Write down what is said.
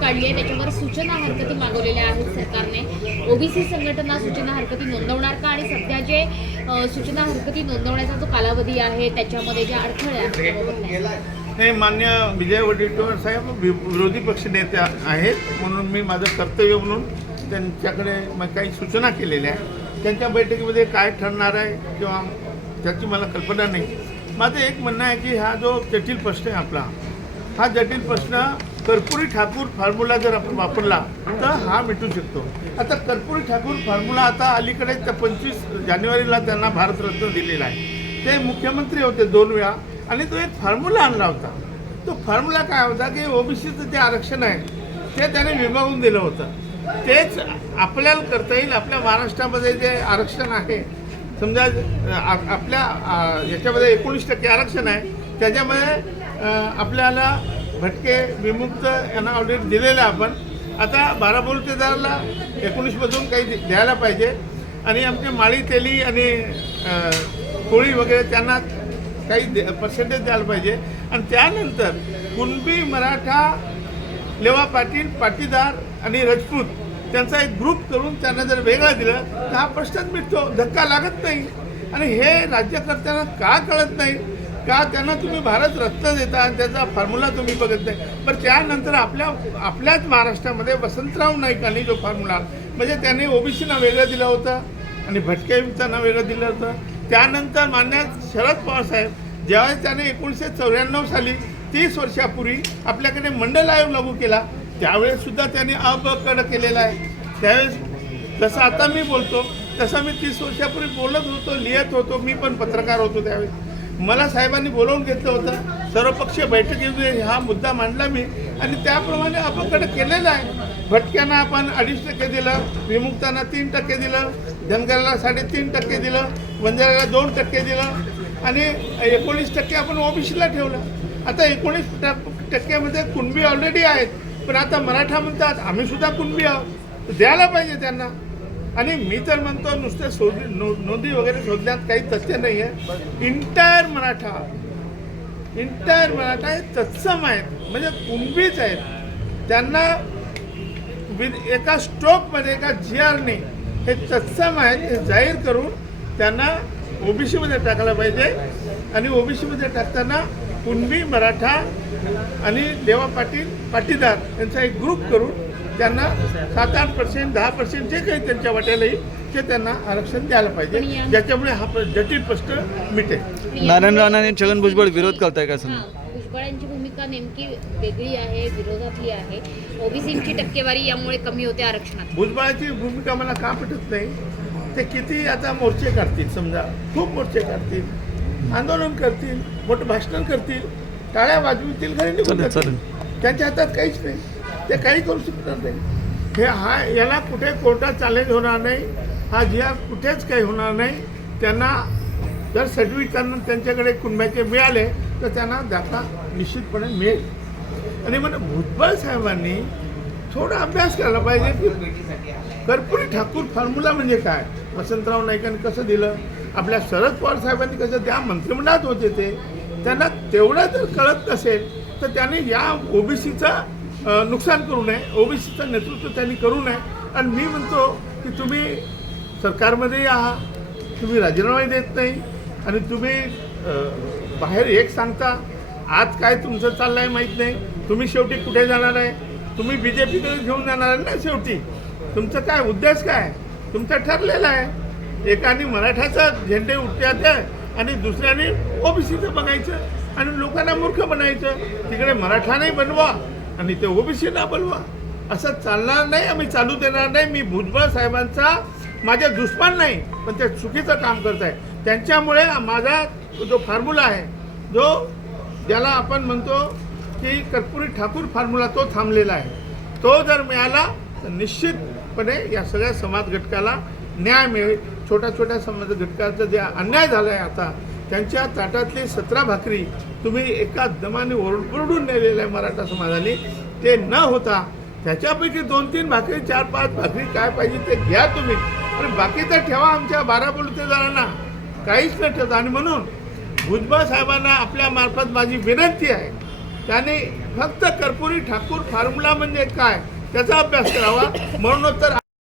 काढली आहे त्याच्यावर सूचना हरकती मागवलेल्या आहेत सरकारने ओबीसी संघटना सूचना हरकती नोंदवणार का आणि सध्या जे सूचना हरकती नोंदवण्याचा जो कालावधी आहे त्याच्यामध्ये जे अडथळे नाही मान्य विजय वडेट्टीवार साहेब विरोधी पक्ष नेत्या आहेत म्हणून मी माझं कर्तव्य म्हणून त्यांच्याकडे मग काही सूचना केलेल्या आहेत त्यांच्या बैठकीमध्ये काय ठरणार आहे किंवा त्याची मला कल्पना नाही माझं एक म्हणणं आहे की हा जो जटिल प्रश्न आहे आपला हा जटिल प्रश्न कर्पुरी ठाकूर फॉर्म्युला जर आपण वापरला तर हा मिटू शकतो आता कर्पुरी ठाकूर फॉर्म्युला आता अलीकडे त्या पंचवीस जानेवारीला त्यांना भारतरत्न दिलेला आहे ते मुख्यमंत्री होते दोन वेळा आणि तो एक फॉर्म्युला आणला होता तो फॉर्म्युला काय होता की ओबीसीचं जे आरक्षण आहे ते त्याने विभागून दिलं होतं तेच आपल्याला करता येईल आपल्या महाराष्ट्रामध्ये जे आरक्षण आहे समजा आपल्या याच्यामध्ये एकोणीस टक्के आरक्षण आहे त्याच्यामध्ये आपल्याला भटके विमुक्त यांना ऑलरेडी दिलेलं आपण आता बारा बोलतेदारला एकोणीसपासून काही द्यायला पाहिजे आणि आमचे माळी तेली आणि कोळी वगैरे त्यांना काही पर्सेंटेज द्यायला पाहिजे आणि त्यानंतर कुणबी मराठा लेवा पाटील पाटीदार आणि राजपूत त्यांचा एक ग्रुप करून त्यांना जर वेगळा दिलं तर हा प्रश्नच मिटतो धक्का लागत नाही आणि हे राज्यकर्त्यांना का कळत नाही का त्यांना तुम्ही भारत रत्न देता आणि त्याचा फॉर्म्युला तुम्ही बघत नाही पण त्यानंतर आपल्या आपल्याच महाराष्ट्रामध्ये वसंतराव नाईकांनी जो फॉर्म्युला म्हणजे त्यांनी ओबीसीना वेगळं दिला होता आणि त्यांना वेगळं दिलं होतं त्यानंतर मान्य शरद पवार साहेब ज्यावेळेस त्याने एकोणीसशे चौऱ्याण्णव साली तीस वर्षापूर्वी आपल्याकडे मंडल आयोग लागू केला त्यावेळेससुद्धा सुद्धा त्यांनी अब कड केलेला आहे त्यावेळेस जसं आता मी बोलतो तसं मी तीस वर्षापूर्वी बोलत होतो लिहित होतो मी पण पत्रकार होतो त्यावेळेस मला साहेबांनी बोलवून घेतलं होतं सर्वपक्षीय बैठक येऊ हा मुद्दा मांडला मी आणि त्याप्रमाणे आपणकडे केलेलं आहे भटक्यांना आपण अडीच टक्के दिलं विमुक्तांना तीन टक्के दिलं धनगराला साडेतीन टक्के दिलं वंजाराला दोन टक्के दिलं आणि एकोणीस टक्के आपण ओबीसीला ठेवलं आता एकोणीस टक्क्यामध्ये कुणबी ऑलरेडी आहेत पण आता मराठा म्हणतात आम्हीसुद्धा कुणबी आहोत द्यायला पाहिजे त्यांना आणि मी तर म्हणतो नुसते शोध नोंदी वगैरे शोधण्यात काही तथ्य नाही आहे इंटायर मराठा इंटायर मराठा हे तत्सम आहेत म्हणजे कुंभीच आहेत त्यांना विद एका स्ट्रोकमध्ये एका जी आरने हे तत्सम आहेत हे जाहीर करून त्यांना ओबीसीमध्ये टाकायला पाहिजे आणि ओबीसीमध्ये टाकताना कुणबी मराठा आणि देवा पाटील पाटीदार यांचा एक ग्रुप करून त्यांना सात आठ पर्सेंट दहा पर्सेंट जे काही त्यांच्या वाट्याला येईल ते त्यांना आरक्षण द्यायला पाहिजे ज्याच्यामुळे हा जटील जटिल प्रश्न मिटेल नारायण राणा आणि छगन भुजबळ विरोध करताय का असं भुजबळांची भूमिका नेमकी वेगळी आहे विरोधातली आहे ओबीसींची टक्केवारी यामुळे कमी होते आरक्षणात भुजबळाची भूमिका मला का पटत नाही ते किती आता मोर्चे काढतील समजा खूप मोर्चे काढतील आंदोलन करतील मोठं भाषण करतील टाळ्या वाजवतील घरी निघून त्यांच्या हातात काहीच नाही ते काही करू शकणार नाही हे हा याला कुठे कोर्टात चॅलेंज होणार नाही हा जिया कुठेच काही होणार नाही त्यांना जर सर्टिफिकेट त्यांना त्यांच्याकडे कुणब्याचे मिळाले तर त्यांना दाखला निश्चितपणे मिळेल आणि म्हणजे भुजबळ साहेबांनी थोडा अभ्यास केला पाहिजे की कर्पुरी ठाकूर फॉर्म्युला म्हणजे काय वसंतराव नाईकांनी कसं दिलं आपल्या शरद पवार साहेबांनी कसं त्या मंत्रिमंडळात होते ते त्यांना तेवढं जर कळत नसेल तर त्यांनी या ओबीसीचा नुकसान करू नये ओबीसीचं नेतृत्व त्यांनी करू नये आणि मी म्हणतो की तुम्ही सरकारमध्येही आहात तुम्ही राजीनामाही देत नाही आणि तुम्ही बाहेर एक सांगता आज काय तुमचं चाललं आहे माहीत नाही तुम्ही शेवटी कुठे जाणार आहे तुम्ही बी जे पीकडे घेऊन जाणार आहे ना शेवटी तुमचं काय उद्देश काय तुमचं ठरलेलं आहे एकाने मराठ्याचा झेंडे उठत्यात आणि दुसऱ्याने ओबीसीचं बघायचं आणि लोकांना मूर्ख बनायचं तिकडे मराठा नाही बनवा आणि ते ना बोलवा असं चालणार नाही आम्ही चालू देणार नाही मी भुजबळ साहेबांचा माझ्या दुश्मन नाही पण ते चुकीचं काम करत आहे त्यांच्यामुळे माझा जो फॉर्म्युला आहे जो ज्याला आपण म्हणतो की कर्पुरी ठाकूर फॉर्म्युला तो थांबलेला आहे तो जर मिळाला तर निश्चितपणे या सगळ्या समाज घटकाला न्याय मिळेल छोट्या छोट्या समाज घटकाचं जे अन्याय झाला आहे आता त्यांच्या ताटातली सतरा भाकरी तुम्ही एका दमाने ओरडपुरडून ओरडून नेलेलं आहे मराठा समाजाने ते न होता त्याच्यापैकी दोन तीन भाकरी चार पाच भाकरी काय पाहिजे ते घ्या तुम्ही आणि तर ठेवा आमच्या बारा जणांना काहीच न ठेवता आणि म्हणून भुजबळ साहेबांना आपल्या मार्फत माझी विनंती आहे त्याने फक्त कर्पुरी ठाकूर फॉर्म्युला म्हणजे काय त्याचा अभ्यास करावा म्हणून तर